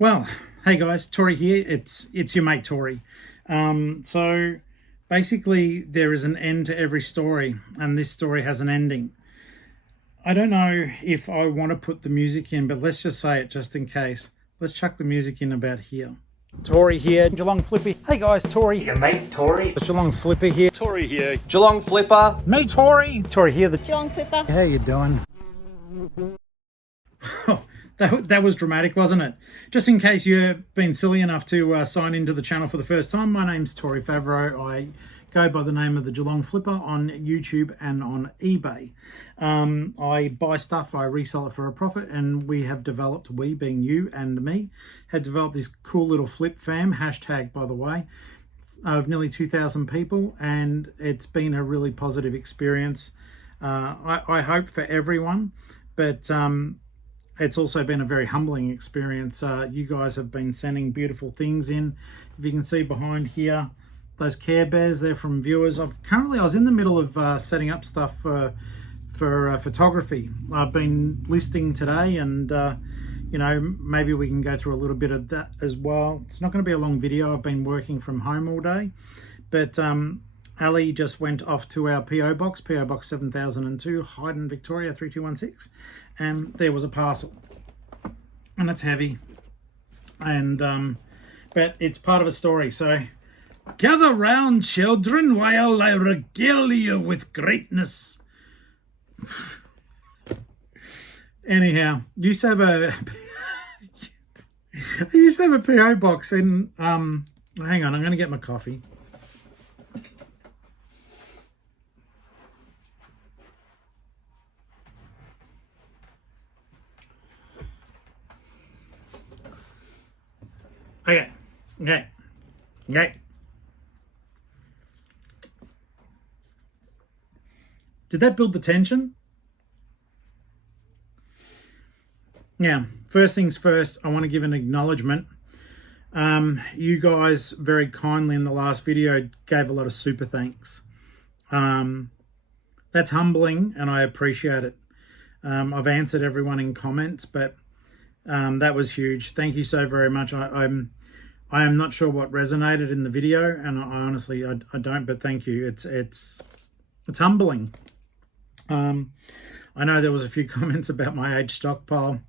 Well, hey guys, Tori here. It's your mate Tori. So basically, there is an end to every story, and this story has an ending. I don't know if I want to put the music in, but let's just say it just in case. Let's chuck the music in about here. Tori here, Geelong-Flipper. Hey guys, Tori. Your mate Tori. It's Geelong-Flipper here. Tori here. Geelong-Flipper. Me, Tori. Tori here. The Geelong-Flipper. How you doing? That was dramatic, wasn't it? Just in case you've been silly enough to sign into the channel for the first time, my name's Tori Favreau. I go by the name of the Geelong-Flipper on YouTube and on eBay. I buy stuff, I resell it for a profit, and we have developed, we being you and me, had developed this cool little flip fam, hashtag by the way, of nearly 2,000 people, and it's been a really positive experience. I hope for everyone, but it's also been a very humbling experience. You guys have been sending beautiful things in. If you can see behind here, those Care Bears, they're from viewers. I was in the middle of setting up stuff for photography. I've been listing today, and maybe we can go through a little bit of that as well. It's not going to be a long video. I've been working from home all day, but Ali just went off to our PO Box 7002, Hyden, Victoria 3216, and there was a parcel, and it's heavy, and but it's part of a story. So gather round, children, while I regale you with greatness. Anyhow, I used to have a PO Box in hang on, I'm going to get my coffee. Okay. Did that build the tension? Now, first things first, I want to give an acknowledgement. You guys very kindly in the last video gave a lot of super thanks. That's humbling, and I appreciate it. I've answered everyone in comments, but that was huge. Thank you so very much. I am not sure what resonated in the video, and I honestly don't. But thank you. It's humbling. I know there was a few comments about my age stockpile.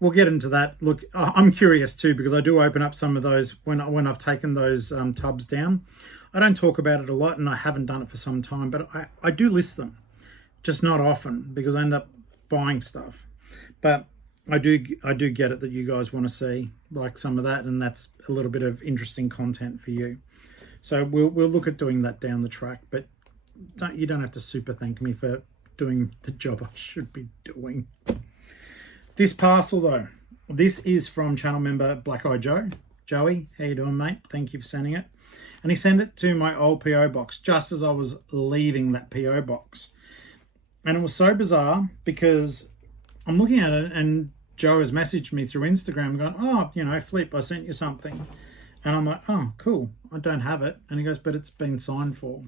We'll get into that. Look, I'm curious too, because I do open up some of those when I've taken those tubs down. I don't talk about it a lot, and I haven't done it for some time, but I do list them, just not often, because I end up buying stuff. But I do get it that you guys want to see like some of that, and that's a little bit of interesting content for you. So we'll look at doing that down the track, but you don't have to super thank me for doing the job I should be doing. This parcel though, this is from channel member Black Eye Joe. Joey, how you doing, mate? Thank you for sending it. And he sent it to my old PO Box just as I was leaving that PO Box. And it was so bizarre because I'm looking at it, and Joe has messaged me through Instagram going, oh, Flip, I sent you something. And I'm like, oh, cool. I don't have it. And he goes, but it's been signed for.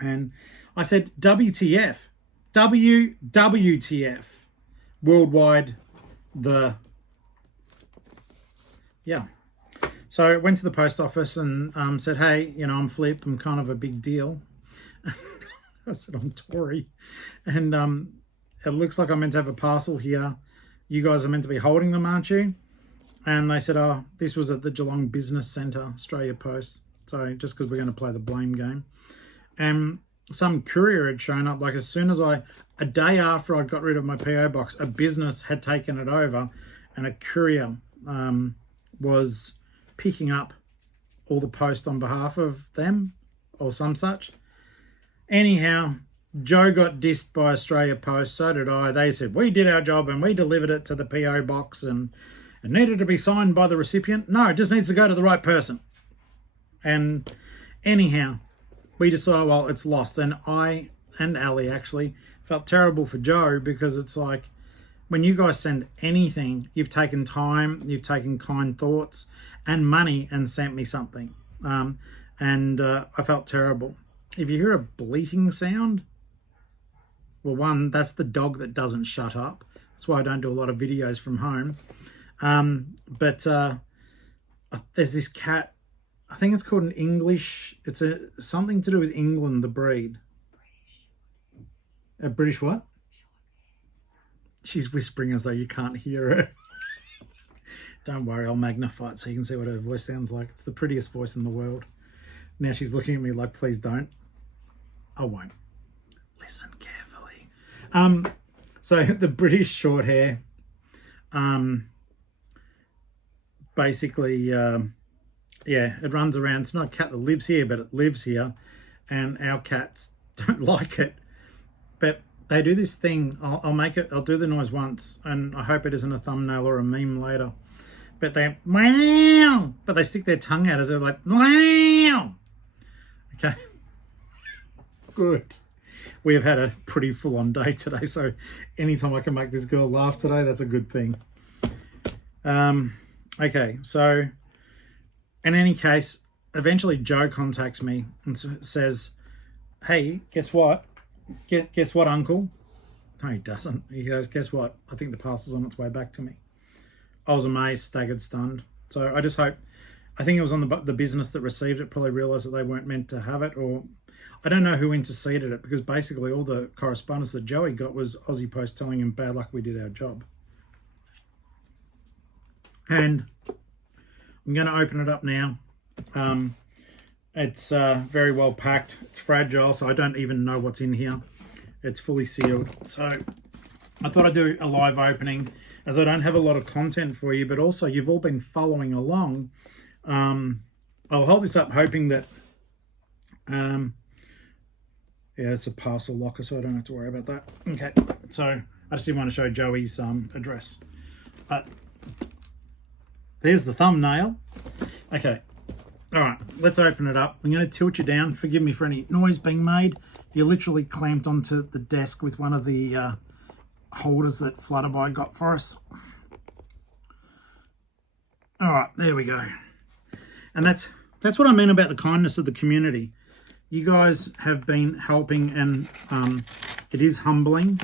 And I said, WTF. WWTF. Worldwide, yeah. So I went to the post office and said, hey, I'm Flip. I'm kind of a big deal. I said, I'm Tori. And it looks like I'm meant to have a parcel here. You guys are meant to be holding them, aren't you? And they said, oh, this was at the Geelong Business Centre, Australia Post. So just because we're going to play the blame game. And some courier had shown up, like as soon as a day after I got rid of my PO Box, a business had taken it over, and a courier was picking up all the post on behalf of them or some such. Anyhow, Joe got dissed by Australia Post, so did I. They said, we did our job and we delivered it to the PO Box and it needed to be signed by the recipient. No, it just needs to go to the right person. And anyhow, we decided, well, it's lost. And I and Ali actually felt terrible for Joe, because it's like, when you guys send anything, you've taken time, you've taken kind thoughts and money and sent me something. I felt terrible. If you hear a bleating sound, well, one, that's the dog that doesn't shut up. That's why I don't do a lot of videos from home. But there's this cat. I think it's called an English. It's something to do with England, the breed. A British what? She's whispering as though you can't hear her. Don't worry, I'll magnify it so you can see what her voice sounds like. It's the prettiest voice in the world. Now she's looking at me like, please don't. I won't. Listen carefully. So the British short hair, basically, yeah, it runs around. It's not a cat that lives here, but it lives here, and our cats don't like it. But they do this thing. I'll do the noise once, and I hope it isn't a thumbnail or a meme later. But they meow, but they stick their tongue out as they're like meow. Okay, good. We have had a pretty full-on day today, so anytime I can make this girl laugh today, that's a good thing. Okay, so in any case, eventually Joe contacts me and says, "Hey, guess what? Guess what, Uncle?" No, he doesn't. He goes, "Guess what? I think the parcel's on its way back to me." I was amazed, staggered, stunned. So I just hope, I think it was on the business that received it probably realised that they weren't meant to have it, or I don't know who interceded it, because basically all the correspondence that Joey got was Aussie Post telling him bad luck, we did our job. And I'm going to open it up now. It's very well packed. It's fragile, so I don't even know what's in here. It's fully sealed. So I thought I'd do a live opening, as I don't have a lot of content for you, but also you've all been following along. I'll hold this up hoping that, yeah, it's a parcel locker, so I don't have to worry about that. Okay, so I just didn't want to show Joey's address. But there's the thumbnail. Okay, all right, let's open it up. I'm going to tilt you down. Forgive me for any noise being made. You're literally clamped onto the desk with one of the holders that Flutterby got for us. All right, there we go. And that's what I mean about the kindness of the community. You guys have been helping, and it is humbling,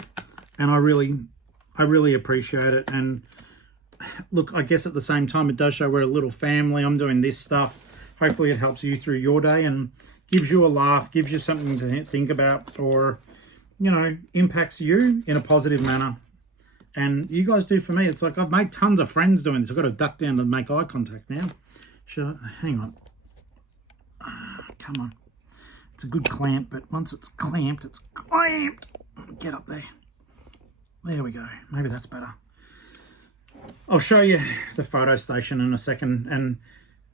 and I really appreciate it. And look, I guess at the same time, it does show we're a little family. I'm doing this stuff. Hopefully it helps you through your day and gives you a laugh, gives you something to think about, or, you know, impacts you in a positive manner. And you guys do for me. It's like I've made tons of friends doing this. I've got to duck down to make eye contact now. Sure, hang on. Come on. It's a good clamp, but once it's clamped, it's clamped. Get up there. There we go. Maybe that's better. I'll show you the photo station in a second, and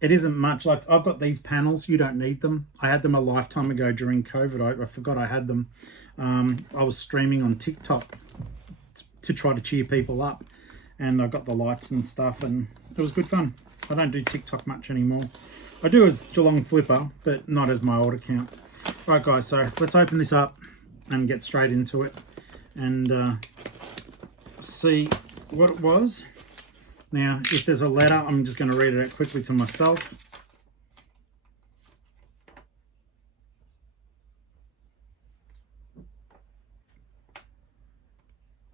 it isn't much. Like, I've got these panels. You don't need them. I had them a lifetime ago during COVID. I forgot I had them. I was streaming on TikTok to try to cheer people up, and I got the lights and stuff, and it was good fun. I don't do TikTok much anymore. I do as Geelong-Flipper, but not as my old account. All right, guys, so let's open this up and get straight into it and see what it was. Now, if there's a letter, I'm just going to read it out quickly to myself.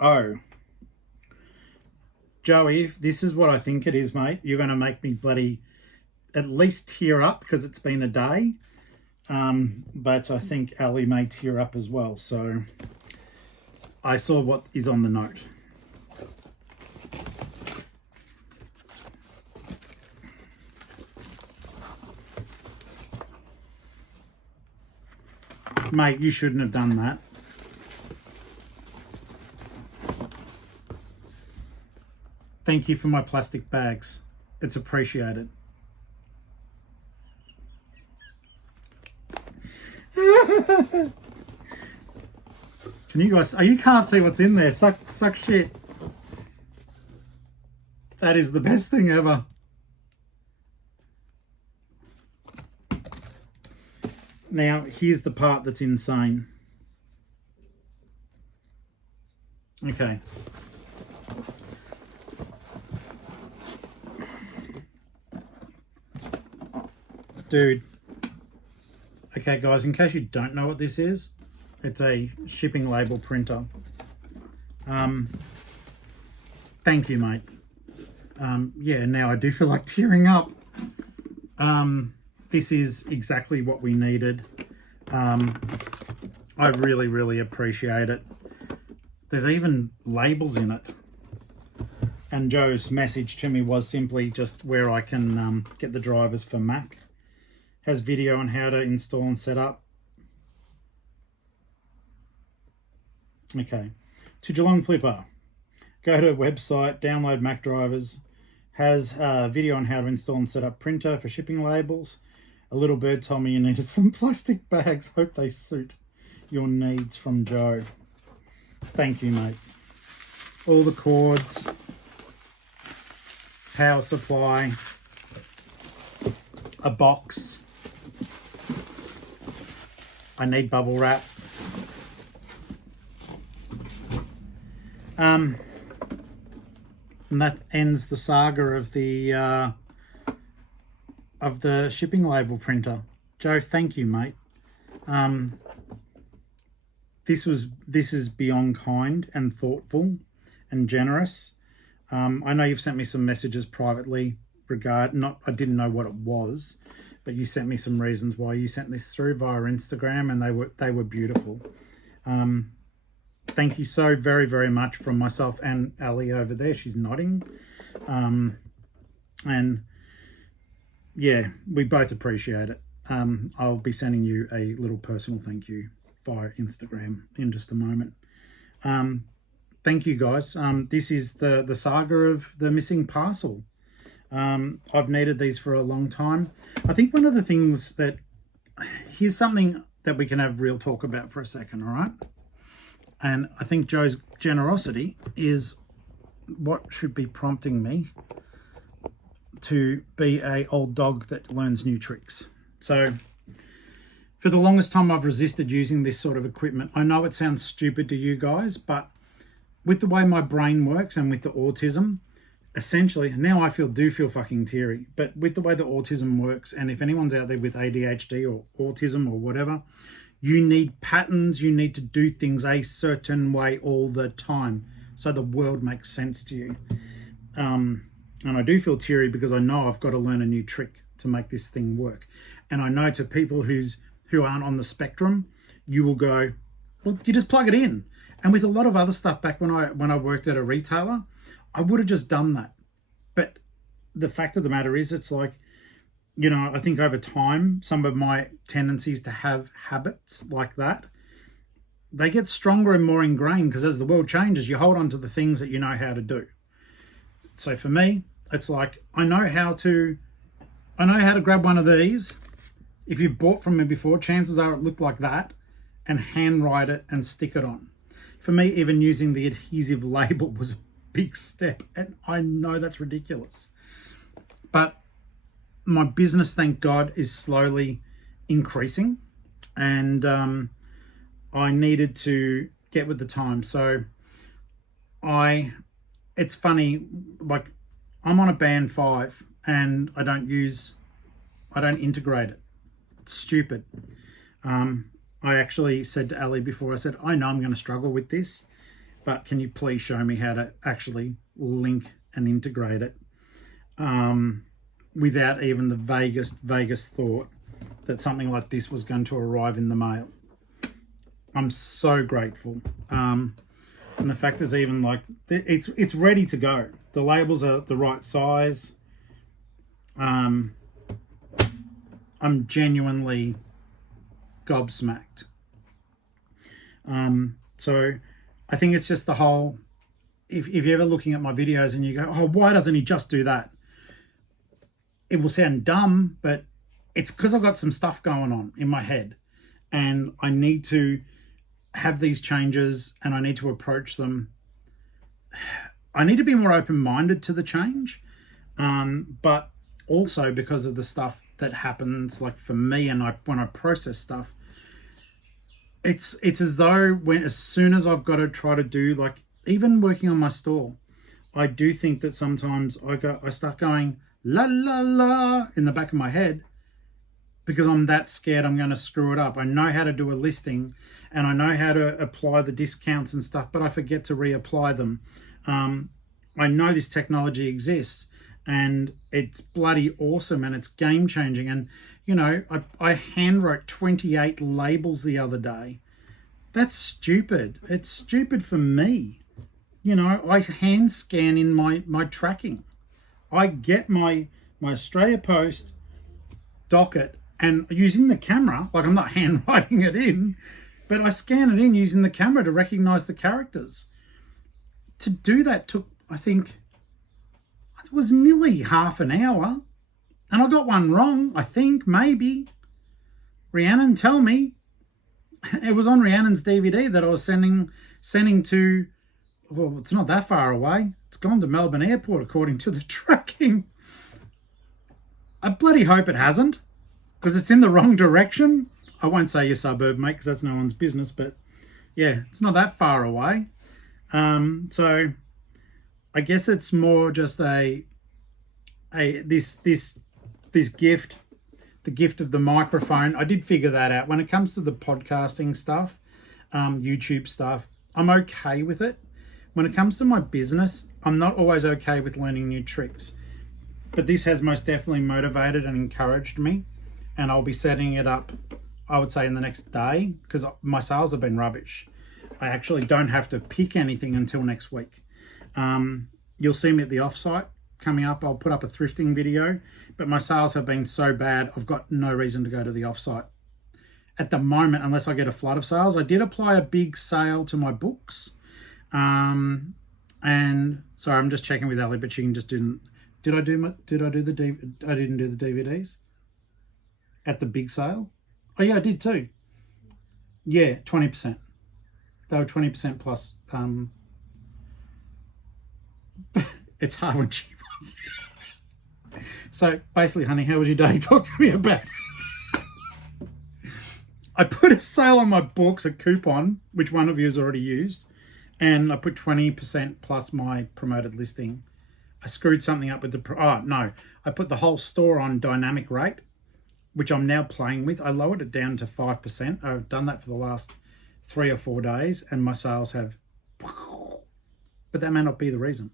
Oh. Joey, if this is what I think it is, mate, you're going to make me bloody at least tear up because it's been a day. But I think Ali may tear up as well. So I saw what is on the note. Mate, you shouldn't have done that. Thank you for my plastic bags. It's appreciated. Can you guys... Oh, you can't see what's in there. Suck shit. That is the best thing ever. Now, here's the part that's insane. Okay. Dude. Okay, guys, in case you don't know what this is, it's a shipping label printer. Thank you, mate. Yeah, now I do feel like tearing up. This is exactly what we needed. I really, really appreciate it. There's even labels in it. And Joe's message to me was simply just where I can get the drivers for Mac. Has video on how to install and set up. Okay. To Geelong-Flipper. Go to website, download Mac drivers. Has video on how to install and set up printer for shipping labels. A little bird told me you needed some plastic bags. Hope they suit your needs, from Joe. Thank you, mate. All the cords, power supply, a box. I need bubble wrap. And that ends the saga of the shipping label printer. Joe, thank you, mate. This is beyond kind and thoughtful and generous. I know you've sent me some messages privately I didn't know what it was, but you sent me some reasons why you sent this through via Instagram, and they were beautiful. Thank you so very, very much from myself and Ali over there. She's nodding. And yeah, we both appreciate it. I'll be sending you a little personal thank you via Instagram in just a moment. Thank you, guys. This is the saga of the missing parcel. I've needed these for a long time. I think one of the things here's something that we can have real talk about for a second, all right? And I think Joe's generosity is what should be prompting me to be a old dog that learns new tricks. So for the longest time, I've resisted using this sort of equipment. I know it sounds stupid to you guys, but with the way my brain works and with the autism, essentially, now I do feel fucking teary, but with the way the autism works, and if anyone's out there with ADHD or autism or whatever, you need patterns, you need to do things a certain way all the time so the world makes sense to you. And I do feel teary because I know I've got to learn a new trick to make this thing work. And I know to people who aren't on the spectrum, you will go, well, you just plug it in. And with a lot of other stuff, back when I worked at a retailer, I would have just done that. But the fact of the matter is, it's like, you know, I think over time, some of my tendencies to have habits like that, they get stronger and more ingrained, because as the world changes, you hold on to the things that you know how to do. So for me, it's like, I know how to grab one of these. If you've bought from me before, chances are it looked like that, and handwrite it and stick it on. For me, even using the adhesive label was a big step, and I know that's ridiculous. But my business, thank God, is slowly increasing, and I needed to get with the time. So it's funny, like, I'm on a band 5 and I don't integrate it. It's stupid. I actually said to Ali before, I said, I know I'm going to struggle with this, but can you please show me how to actually link and integrate it without even the vaguest thought that something like this was going to arrive in the mail. I'm so grateful. And the fact is, even like, it's ready to go. The labels are the right size. I'm genuinely gobsmacked. So I think it's just the whole, if you're ever looking at my videos and you go, oh, why doesn't he just do that? It will sound dumb, but it's because I've got some stuff going on in my head, and I need to have these changes, and I need to approach them. I need to be more open-minded to the change, but also because of the stuff that happens, like for me, and when I process stuff, it's as though as soon as I've got to try to do, like, even working on my store, I do think that sometimes I start going la la la in the back of my head, because I'm that scared I'm going to screw it up. I know how to do a listing and I know how to apply the discounts and stuff, but I forget to reapply them. I know this technology exists, and it's bloody awesome and it's game changing. And you know, I hand wrote 28 labels the other day. That's stupid. It's stupid for me. You know, I hand scan in my tracking. I get my Australia Post docket and using the camera, like I'm not handwriting it in, but I scan it in using the camera to recognize the characters. To do that took, I think, it was nearly half an hour. And I got one wrong, I think, maybe. Rhiannon, tell me. It was on Rhiannon's DVD that I was sending to, well, it's not that far away. It's gone to Melbourne Airport, according to the tracking. I bloody hope it hasn't, because it's in the wrong direction. I won't say your suburb, mate, because that's no one's business, but yeah, it's not that far away. So I guess it's more just this gift, the gift of the microphone. I did figure that out. When it comes to the podcasting stuff, YouTube stuff, I'm okay with it. When it comes to my business, I'm not always okay with learning new tricks. But this has most definitely motivated and encouraged me. And I'll be setting it up, I would say, in the next day, because my sales have been rubbish. I actually don't have to pick anything until next week. You'll see me at the offsite coming up. I'll put up a thrifting video, but my sales have been so bad, I've got no reason to go to the offsite at the moment, unless I get a flood of sales. I did apply a big sale to my books. And sorry, I'm just checking with Ali, but she just didn't. I didn't do the DVDs at the big sale. Oh yeah, I did too. Yeah, 20%. They were 20% plus. It's hard when she was. So basically, honey, how was your day? Talk to me about it. I put a sale on my books, a coupon, which one of you has already used, and I put 20% plus my promoted listing. I screwed something up with I put the whole store on dynamic rate, which I'm now playing with. I lowered it down to 5%. I've done that for the last 3 or 4 days, and my sales have, but that may not be the reason.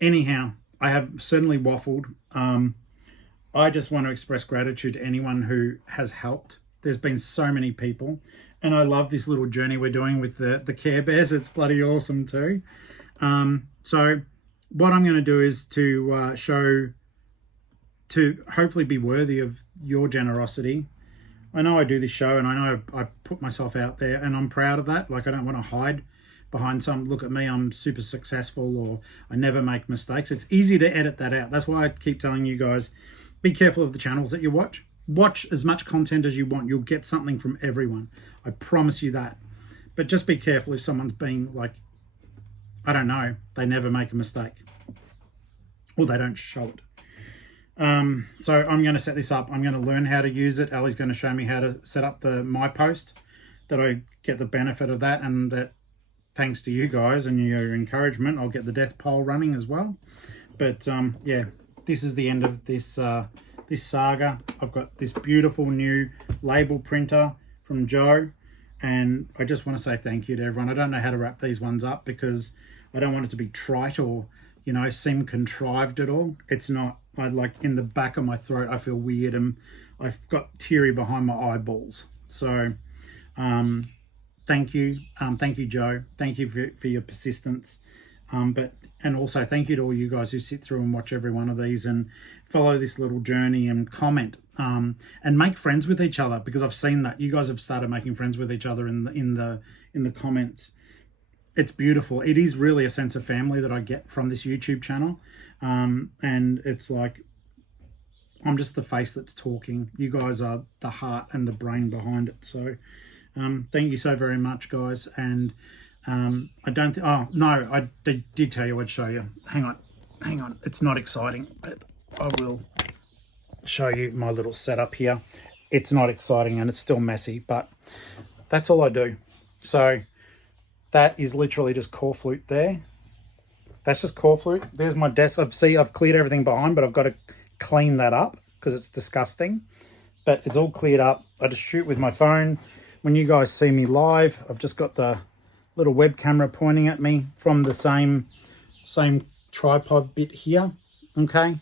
Anyhow, I have certainly waffled. I just want to express gratitude to anyone who has helped. There's been so many people, and I love this little journey we're doing with the Care Bears. It's bloody awesome too. So what I'm going to do is to hopefully be worthy of your generosity. I know I do this show, and I know I put myself out there, and I'm proud of that. Like, I don't want to hide behind some, look at me, I'm super successful, or I never make mistakes. It's easy to edit that out. That's why I keep telling you guys, be careful of the channels that you watch. Watch as much content as you want. You'll get something from everyone. I promise you that. But just be careful if someone's being like, I don't know, they never make a mistake, or they don't show it. So I'm going to set this up. I'm going to learn how to use it. Ali's going to show me how to set up my post, that I get the benefit of that, and that thanks to you guys and your encouragement, I'll get the death poll running as well. But yeah, this is the end of this this saga. I've got this beautiful new label printer from Joe, and I just want to say thank you to everyone. I don't know how to wrap these ones up, because I don't want it to be trite or, you know, seem contrived at all. It's not. I like, in the back of my throat, I feel weird, and I've got teary behind my eyeballs. So thank you, Joe. Thank you for your persistence. And also thank you to all you guys who sit through and watch every one of these and follow this little journey and comment, and make friends with each other, because I've seen that you guys have started making friends with each other in the comments. It's beautiful. It is really a sense of family that I get from this YouTube channel. And it's like, I'm just the face that's talking. You guys are the heart and the brain behind it. So thank you so very much, guys. And I don't think, oh no, I did tell you I'd show you. Hang on. It's not exciting, but I will show you my little setup here. It's not exciting and it's still messy, but that's all I do. So that is literally just core flute there. That's just core flute. There's my desk. I've cleared everything behind, but I've got to clean that up because it's disgusting. But it's all cleared up. I just shoot with my phone. When you guys see me live, I've just got the little web camera pointing at me from the same tripod bit here. Okay.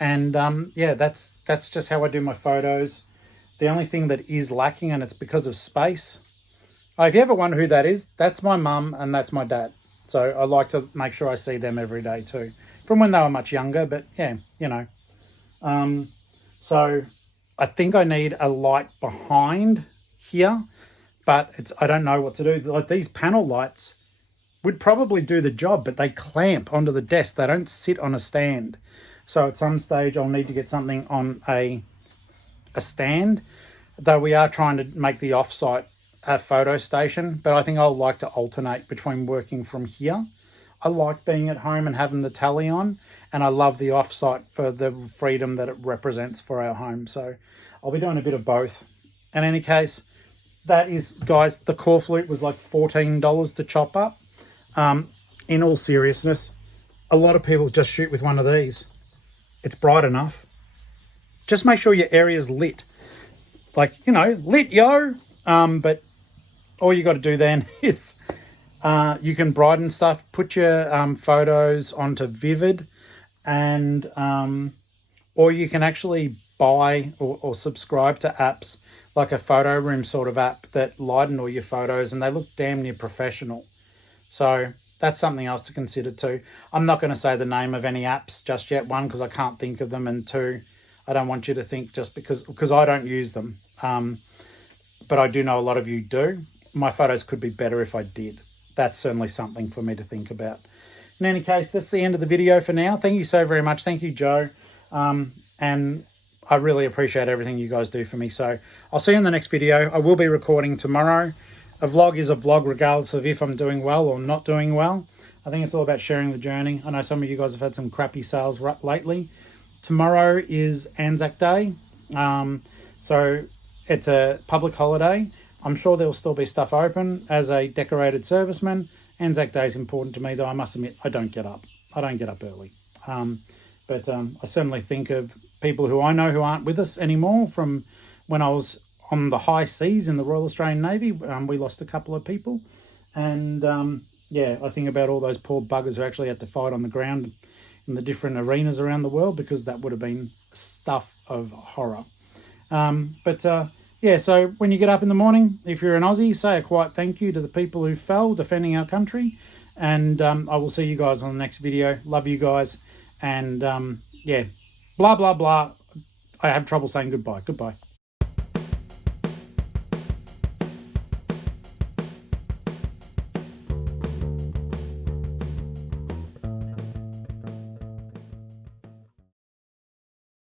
And yeah, that's just how I do my photos. The only thing that is lacking, and it's because of space. Oh, if you ever wonder who that is, that's my mum and that's my dad. So I like to make sure I see them every day too, from when they were much younger. But yeah, you know. So I think I need a light behind here, but I don't know what to do. Like these panel lights would probably do the job, but they clamp onto the desk. They don't sit on a stand. So at some stage I'll need to get something on a stand, though we are trying to make the off-site a photo station, but I think I'll like to alternate between working from here. I like being at home and having the tally on, and I love the off-site for the freedom that it represents for our home. So I'll be doing a bit of both. In any case, that is, guys, the core flute was like $14 to chop up. In all seriousness, a lot of people just shoot with one of these. It's bright enough. Just make sure your area's lit. Like, you know, lit, yo! But all you got to do then is you can brighten stuff, put your photos onto Vivid, and or you can actually buy or subscribe to apps like a photo room sort of app that lighten all your photos, and they look damn near professional. So that's something else to consider too. I'm not going to say the name of any apps just yet. One, because I can't think of them, and two, I don't want you to think just because I don't use them. But I do know a lot of you do. My photos could be better if I did. That's certainly something for me to think about. In any case, that's the end of the video for now. Thank you so very much. Thank you, Joe. And I really appreciate everything you guys do for me. So I'll see you in the next video. I will be recording tomorrow. A vlog is a vlog regardless of if I'm doing well or not doing well. I think it's all about sharing the journey. I know some of you guys have had some crappy sales lately. Tomorrow is Anzac Day. So it's a public holiday. I'm sure there'll still be stuff open. As a decorated serviceman, Anzac Day is important to me, though I must admit I don't get up. I don't get up early. But I certainly think of people who I know who aren't with us anymore from when I was on the high seas in the Royal Australian Navy. We lost a couple of people. And yeah, I think about all those poor buggers who actually had to fight on the ground in the different arenas around the world, because that would have been stuff of horror. Yeah, so when you get up in the morning, if you're an Aussie, say a quiet thank you to the people who fell defending our country. And I will see you guys on the next video. Love you guys. And yeah, blah, blah, blah. I have trouble saying goodbye. Goodbye.